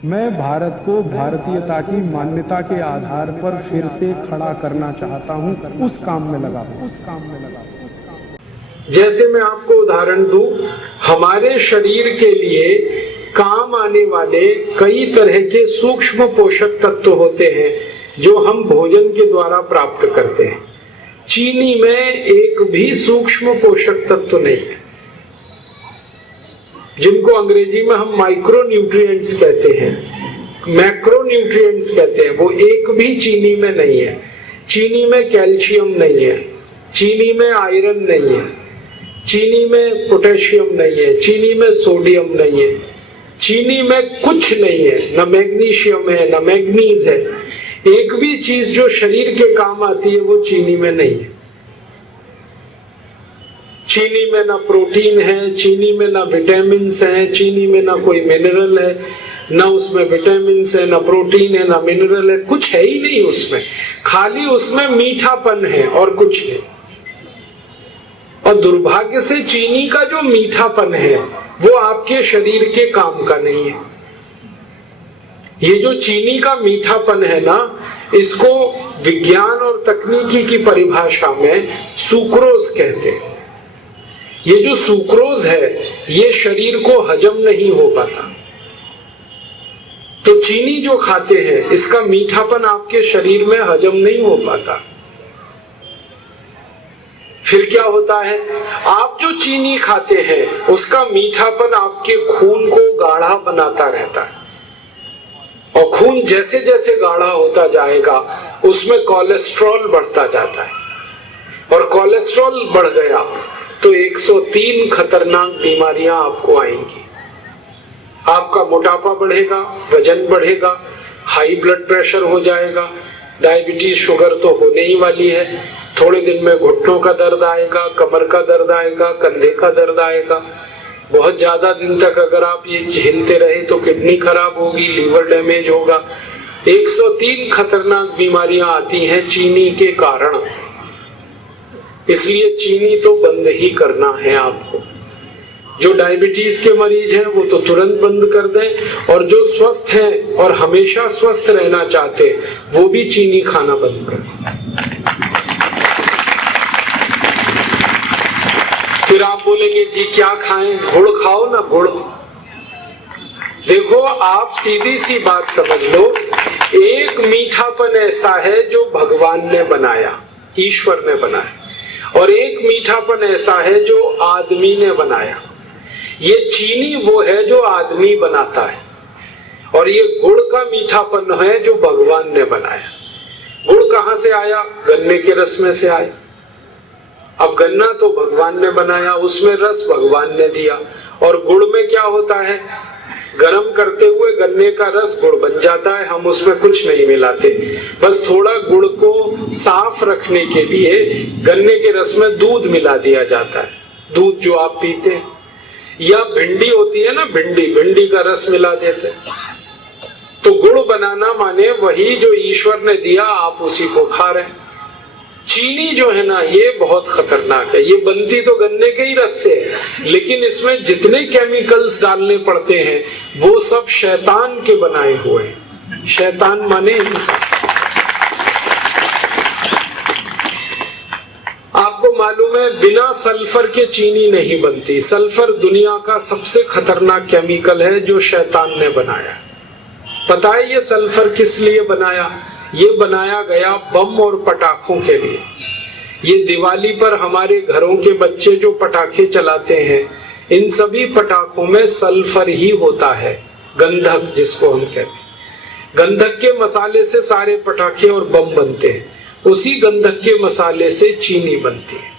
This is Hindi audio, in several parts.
मैं भारत को भारतीयता की मान्यता के आधार पर फिर से खड़ा करना चाहता हूं, उस काम में लगा हूं। जैसे मैं आपको उदाहरण दूं, हमारे शरीर के लिए काम आने वाले कई तरह के सूक्ष्म पोषक तत्व होते हैं जो हम भोजन के द्वारा प्राप्त करते हैं। चीनी में एक भी सूक्ष्म पोषक तत्व नहीं है, जिनको अंग्रेजी में हम माइक्रो न्यूट्रिएंट्स कहते हैं, मैक्रो न्यूट्रिएंट्स कहते हैं, वो एक भी चीनी में नहीं है। चीनी में कैल्शियम नहीं है, चीनी में आयरन नहीं है, चीनी में पोटेशियम नहीं है, चीनी में सोडियम नहीं है, चीनी में कुछ नहीं है, न मैग्नीशियम है न मैग्नीज है। एक भी चीज जो शरीर के काम आती है वो चीनी में नहीं है। चीनी में ना प्रोटीन है, चीनी में ना विटामिन है, चीनी में ना कोई मिनरल है, ना उसमें विटामिन है, ना प्रोटीन है, ना मिनरल है, कुछ है ही नहीं उसमें। खाली उसमें मीठापन है और कुछ नहीं। और दुर्भाग्य से चीनी का जो मीठापन है वो आपके शरीर के काम का नहीं है। ये जो चीनी का मीठापन है ना, इसको विज्ञान और तकनीकी की परिभाषा में सुक्रोज कहते हैं। ये जो सुक्रोज है ये शरीर को हजम नहीं हो पाता। तो चीनी जो खाते हैं इसका मीठापन आपके शरीर में हजम नहीं हो पाता। फिर क्या होता है, आप जो चीनी खाते हैं उसका मीठापन आपके खून को गाढ़ा बनाता रहता है, और खून जैसे जैसे गाढ़ा होता जाएगा उसमें कोलेस्ट्रॉल बढ़ता जाता है, और कोलेस्ट्रॉल बढ़ गया तो 103 खतरनाक बीमारियां आपको आएंगी। आपका मोटापा बढ़ेगा, वजन बढ़ेगा, हाई ब्लड प्रेशर हो जाएगा, डायबिटीज शुगर तो होने ही वाली है। थोड़े दिन में घुटनों का दर्द आएगा, कमर का दर्द आएगा, कंधे का दर्द आएगा। बहुत ज्यादा दिन तक अगर आप ये झेलते रहे तो किडनी खराब होगी, लीवर डैमेज होगा। 103 खतरनाक बीमारियां आती हैं चीनी के कारण। इसलिए चीनी तो बंद ही करना है आपको। जो डायबिटीज के मरीज हैं वो तो तुरंत बंद कर दें, और जो स्वस्थ हैं और हमेशा स्वस्थ रहना चाहते वो भी चीनी खाना बंद करें। फिर आप बोलेंगे जी क्या खाएं, गुड़ खाओ ना, गुड़। देखो आप सीधी सी बात समझ लो, एक मीठापन ऐसा है जो भगवान ने बनाया, ईश्वर ने बनाया, और एक मीठापन ऐसा है जो आदमी ने बनाया। ये चीनी वो है जो आदमी बनाता है, और ये गुड़ का मीठापन है जो भगवान ने बनाया। गुड़ कहां से आया? गन्ने के रस में से आया। अब गन्ना तो भगवान ने बनाया, उसमें रस भगवान ने दिया, और गुड़ में क्या होता है, गरम करते हुए गन्ने का रस गुड़ बन जाता है। हम उसमें कुछ नहीं मिलाते, बस थोड़ा गुड़ को साफ रखने के लिए गन्ने के रस में दूध मिला दिया जाता है, दूध जो आप पीते हैं। या भिंडी होती है ना, भिंडी का रस मिला देते हैं। तो गुड़ बनाना माने वही जो ईश्वर ने दिया, आप उसी को खा रहे हैं। चीनी जो है ना ये बहुत खतरनाक है। ये बनती तो गन्ने के ही रस से है, लेकिन इसमें जितने केमिकल्स डालने पड़ते हैं वो सब शैतान के बनाए हुए हैं। शैतान माने इंसान। आपको मालूम है बिना सल्फर के चीनी नहीं बनती। सल्फर दुनिया का सबसे खतरनाक केमिकल है जो शैतान ने बनाया। पता है ये सल्फर किस लिए बनाया? ये बनाया गया बम और पटाखों के लिए। ये दिवाली पर हमारे घरों के बच्चे जो पटाखे चलाते हैं, इन सभी पटाखों में सल्फर ही होता है, गंधक जिसको हम कहते हैं। गंधक के मसाले से सारे पटाखे और बम बनते हैं, उसी गंधक के मसाले से चीनी बनती है।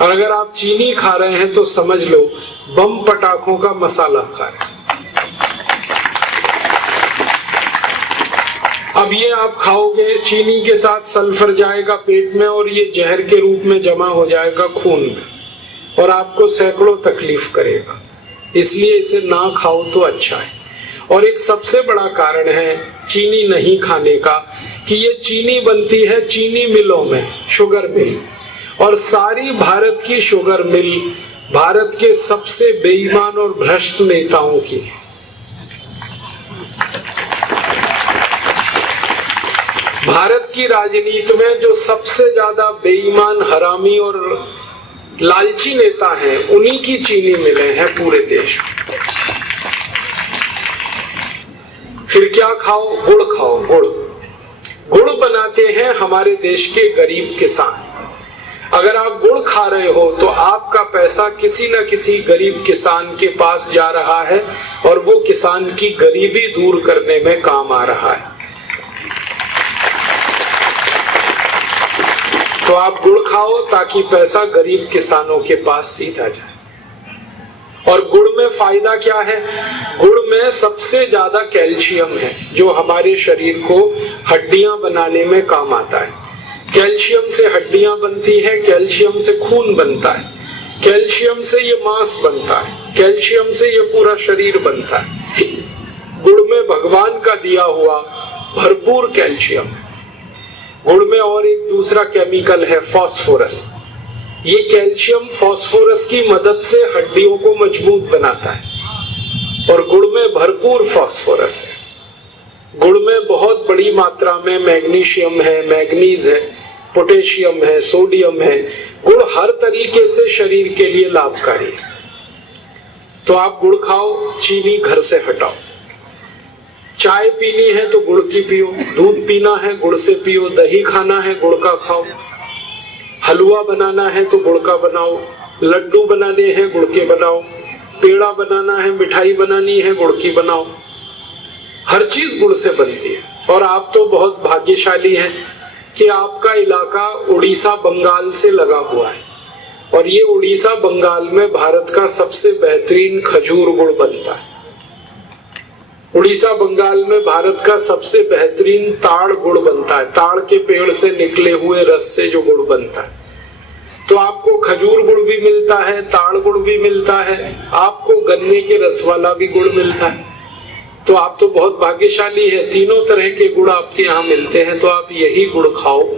और अगर आप चीनी खा रहे हैं तो समझ लो बम पटाखों का मसाला खा रहे हैं। अब ये आप खाओगे, चीनी के साथ सल्फर जाएगा पेट में और ये जहर के रूप में जमा हो जाएगा खून में, और आपको सैकड़ों तकलीफ करेगा। इसलिए इसे ना खाओ तो अच्छा है। और एक सबसे बड़ा कारण है चीनी नहीं खाने का कि ये चीनी बनती है चीनी मिलों में, शुगर मिल, और सारी भारत की शुगर मिल भारत के सबसे बेईमान और भ्रष्ट नेताओं की है। भारत की राजनीति में जो सबसे ज्यादा बेईमान, हरामी और लालची नेता हैं, उन्हीं की चीनी मिलें हैं पूरे देश में। फिर क्या खाओ? गुड़ खाओ। गुड़ बनाते हैं हमारे देश के गरीब किसान। अगर आप गुड़ खा रहे हो तो आपका पैसा किसी न किसी गरीब किसान के पास जा रहा है और वो किसान की गरीबी दूर करने में काम आ रहा है। तो आप गुड़ खाओ ताकि पैसा गरीब किसानों के पास सीधा जाए। और गुड़ में फायदा क्या है? गुड़ में सबसे ज्यादा कैल्शियम है जो हमारे शरीर को हड्डियां बनाने में काम आता है। कैल्शियम से हड्डियां बनती है, कैल्शियम से खून बनता है, कैल्शियम से ये मांस बनता है, कैल्शियम से ये पूरा शरीर बनता है। गुड़ में भगवान का दिया हुआ भरपूर कैल्शियम है। गुड़ में और एक दूसरा केमिकल है फास्फोरस। ये कैल्शियम फास्फोरस की मदद से हड्डियों को मजबूत बनाता है और गुड़ में भरपूर फास्फोरस है। गुड़ में बहुत बड़ी मात्रा में मैग्नीशियम है, मैग्नीज है, पोटेशियम है, सोडियम है। गुड़ हर तरीके से शरीर के लिए लाभकारी है। तो आप गुड़ खाओ, चीनी घर से हटाओ। चाय पीनी है तो गुड़ की पियो, दूध पीना है गुड़ से पियो, दही खाना है गुड़ का खाओ, हलवा बनाना है तो गुड़ का बनाओ, लड्डू बनाने हैं गुड़ के बनाओ, पेड़ा बनाना है, मिठाई बनानी है गुड़ की बनाओ। हर चीज गुड़ से बनती है। और आप तो बहुत भाग्यशाली हैं कि आपका इलाका उड़ीसा बंगाल से लगा हुआ है और ये उड़ीसा बंगाल में भारत का सबसे बेहतरीन खजूर गुड़ बनता है। उड़ीसा बंगाल में भारत का सबसे बेहतरीन ताड़ गुड़ बनता है। ताड़ के पेड़ से निकले हुए रस से जो गुड़ बनता है। तो आपको खजूर गुड़ भी मिलता है, ताड़ गुड़ भी मिलता है, आपको गन्ने के रस वाला भी गुड़ मिलता है। तो आप तो बहुत भाग्यशाली है, तीनों तरह के गुड़ आपके यहाँ मिलते हैं। तो आप यही गुड़ खाओ,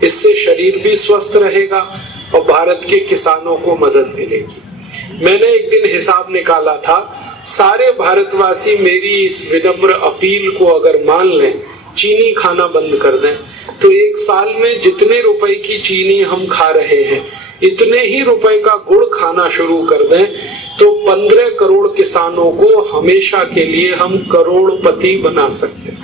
इससे शरीर भी स्वस्थ रहेगा और भारत के किसानों को मदद मिलेगी। मैंने एक दिन हिसाब निकाला था, सारे भारतवासी मेरी इस विनम्र अपील को अगर मान लें, चीनी खाना बंद कर दें, तो एक साल में जितने रुपए की चीनी हम खा रहे हैं, इतने ही रुपए का गुड़ खाना शुरू कर दें, तो 15 करोड़ किसानों को हमेशा के लिए हम करोड़पति बना सकते हैं।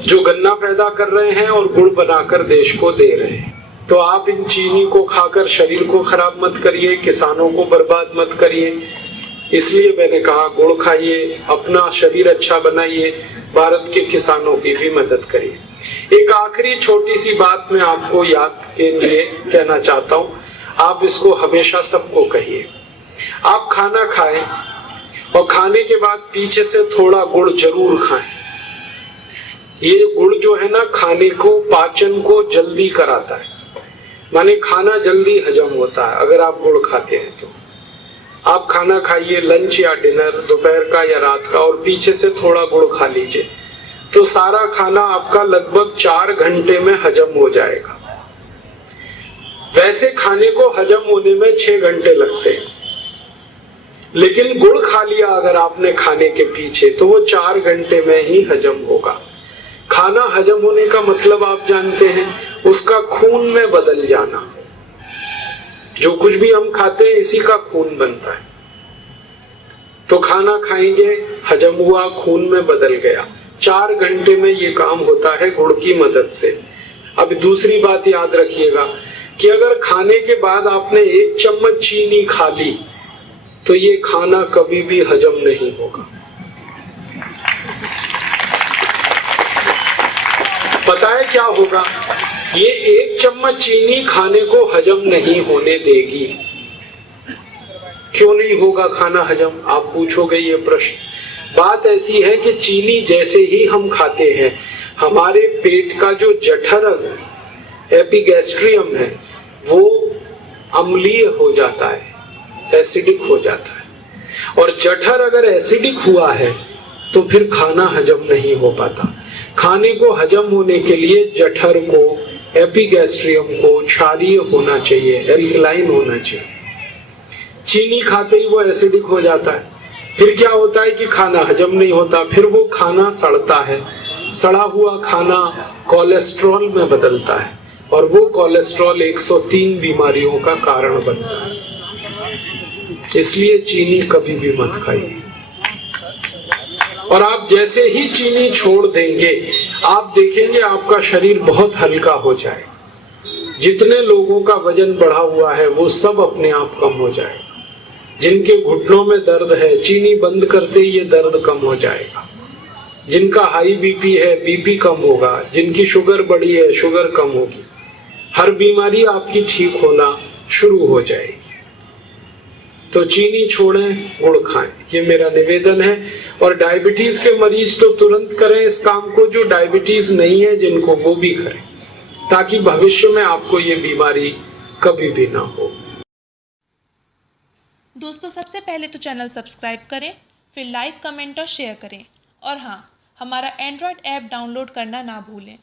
जो गन्ना पैदा कर रहे हैं और गुड़ बनाकर देश को दे रहे हैं। तो आप इन चीनी को खाकर शरीर को खराब मत करिए, किसानों को बर्बाद मत करिए। इसलिए मैंने कहा गुड़ खाइए, अपना शरीर अच्छा बनाइए, भारत के किसानों की भी मदद करिए। एक आखिरी छोटी सी बात मैं आपको याद के लिए कहना चाहता हूँ, आप इसको हमेशा सबको कहिए। आप खाना खाएं और खाने के बाद पीछे से थोड़ा गुड़ जरूर खाएं। ये गुड़ जो है ना, खाने को, पाचन को जल्दी कराता है, माने खाना जल्दी हजम होता है अगर आप गुड़ खाते हैं। तो आप खाना खाइए, लंच या डिनर, दोपहर का या रात का, और पीछे से थोड़ा गुड़ खा लीजिए, तो सारा खाना आपका लगभग 4 घंटे में हजम हो जाएगा। वैसे खाने को हजम होने में 6 घंटे लगते हैं, लेकिन गुड़ खा लिया अगर आपने खाने के पीछे, तो वो 4 घंटे में ही हजम होगा। खाना हजम होने का मतलब आप जानते हैं, उसका खून में बदल जाना। जो कुछ भी हम खाते हैं इसी का खून बनता है। तो खाना खाएंगे, हजम हुआ, खून में बदल गया, 4 घंटे में ये काम होता है गुड़ की मदद से। अब दूसरी बात याद रखिएगा कि अगर खाने के बाद आपने 1 चम्मच चीनी खा ली, तो ये खाना कभी भी हजम नहीं होगा। पता है क्या होगा? ये 1 चम्मच चीनी खाने को हजम नहीं होने देगी। क्यों नहीं होगा खाना हजम, आप पूछोगे ये प्रश्न। बात ऐसी है कि चीनी जैसे ही हम खाते हैं, हमारे पेट का जो जठर एपिगैस्ट्रियम है वो अम्लीय हो जाता है, एसिडिक हो जाता है। और जठर अगर एसिडिक हुआ है तो फिर खाना हजम नहीं हो पाता। खाने को हजम होने के लिए जठर को, एपिगैस्ट्रियम को क्षारीय होना चाहिए, एल्कलाइन होना चाहिए। चीनी खाते ही वो एसिडिक हो जाता है। फिर क्या होता है कि खाना हजम नहीं होता, फिर वो खाना सड़ता है, सड़ा हुआ खाना कोलेस्ट्रॉल में बदलता है और वो कोलेस्ट्रॉल 103 बीमारियों का कारण बनता है। इसलिए चीनी कभी भी मत खाइए। और आप जैसे ही चीनी छोड़ देंगे, आप देखेंगे आपका शरीर बहुत हल्का हो जाए। जितने लोगों का वजन बढ़ा हुआ है वो सब अपने आप कम हो जाएगा। जिनके घुटनों में दर्द है, चीनी बंद करते ही ये दर्द कम हो जाएगा। जिनका हाई बीपी है, बीपी कम होगा। जिनकी शुगर बढ़ी है, शुगर कम होगी। हर बीमारी आपकी ठीक होना शुरू हो जाएगी। तो चीनी छोड़ें, गुड़ खाएं, ये मेरा निवेदन है। और डायबिटीज के मरीज तो तुरंत करें इस काम को, जो डायबिटीज नहीं है जिनको, वो भी करें, ताकि भविष्य में आपको ये बीमारी कभी भी ना हो। दोस्तों, सबसे पहले तो चैनल सब्सक्राइब करें, फिर लाइक, कमेंट और शेयर करें। और हाँ, हमारा एंड्रॉयड ऐप डाउनलोड करना ना भूलें।